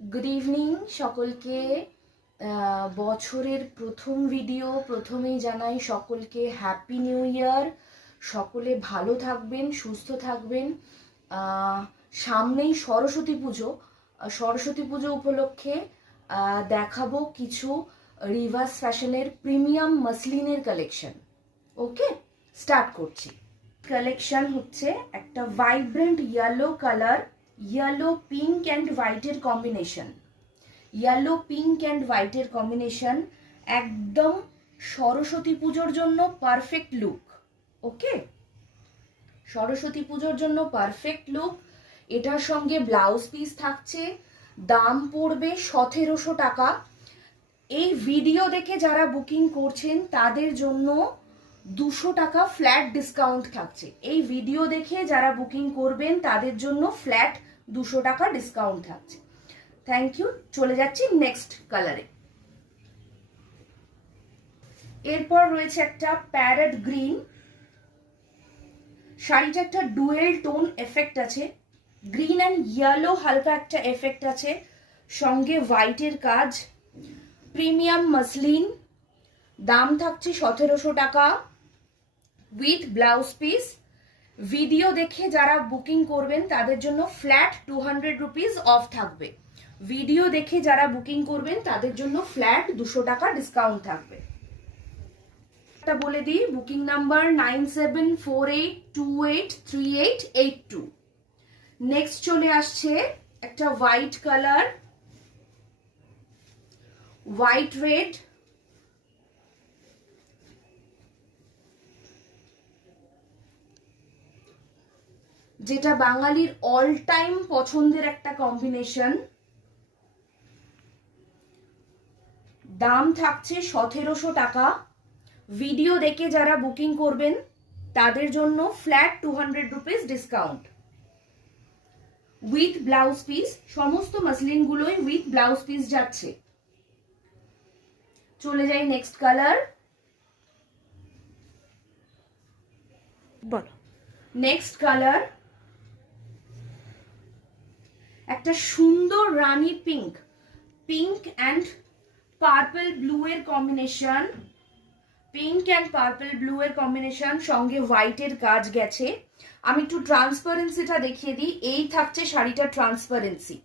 Good evening সকলকে। বছরের প্রথম ভিডিও, প্রথমেই জানাই সকলকে হ্যাপি নিউ ইয়ার। সকলে ভালো থাকবেন, সুস্থ থাকবেন। সামনেই সরস্বতী পুজো। সরস্বতী পুজো উপলক্ষে দেখাবো কিছু রিভার্স ফ্যাশনের প্রিমিয়াম মাসলিনের কালেকশন। ওকে, স্টার্ট করছি। কালেকশন হচ্ছে একটা vibrant yellow colour, yellow pink and হোয়াইটের কম্বিনেশন। ইয়েলো পিঙ্ক অ্যান্ড হোয়াইটের কম্বিনেশন একদম সরস্বতী পুজোর জন্য পারফেক্ট লুক। ওকে, সরস্বতী পুজোর জন্য পারফেক্ট লুক। এটার সঙ্গে ব্লাউজ পিস থাকছে, দাম পড়বে 1700 টাকা। এই ভিডিও দেখে যারা বুকিং করছেন তাদের জন্য 200 টাকা ফ্ল্যাট ডিসকাউন্ট থাকছে। এই ভিডিও দেখে যারা বুকিং করবেন তাদের জন্য ফ্ল্যাট 200 টাকা ডিসকাউন্ট থাকছে। Thank you. চলে যাচ্ছি নেক্সট কালারে। এরপর রয়েছে একটা প্যারেট গ্রিন। শাড়িটা একটা ডুয়েল টোন এফেক্ট আছে, গ্রিন অ্যান্ড ইয়েলো হালকা একটা এফেক্ট আছে, সঙ্গে হোয়াইটের কাজ, প্রিমিয়াম মাসলিন। দাম থাকছে 1700 টাকা উইথ ব্লাউজ পিস। ভিডিও দেখে যারা বুকিং করবেন তাদের জন্য ফ্ল্যাট 200 রুপিস অফ থাকবে। ভিডিও দেখে যারা বুকিং করবেন তাদের জন্য ফ্ল্যাট 200 টাকা ডিসকাউন্ট থাকবে। একটা বলে দিই, বুকিং নাম্বার 9748283882। নেক্সট চলে আসছে একটা হোয়াইট কালার, হোয়াইট রেড, যেটা বাঙালির অল টাইম পছন্দের একটা কম্বিনেশন। দাম থাকছে 1700 টাকা। ভিডিও দেখে যারা বুকিং করবেন তাদের জন্য flat 200 rupees discount with blouse piece. সমস্ত মাসলিন গুলোই উইথ ব্লাউজ পিস যাচ্ছে। চলে যাই নেক্সট কালার। বলো। নেক্সট কালার একটা সুন্দর রানী pink, pink and purple blue এর combination, pink and purple blue এর কম্বিনেশন, সঙ্গে হোয়াইটের কাজ গেছে। আমি একটু ট্রান্সপারেন্সিটা দেখিয়ে দিই। এই থাকছে শাড়িটা ট্রান্সপারেন্সি,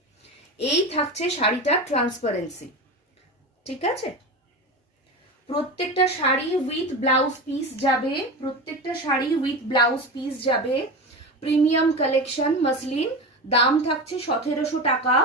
এই থাকছে শাড়িটা ট্রান্সপারেন্সি। ঠিক আছে, প্রত্যেকটা শাড়ি উইথ ব্লাউজ পিস যাবে, প্রত্যেকটা শাড়ি উইথ ব্লাউজ পিস যাবে। Premium collection muslin. দাম থাকছে 1700 টাকা।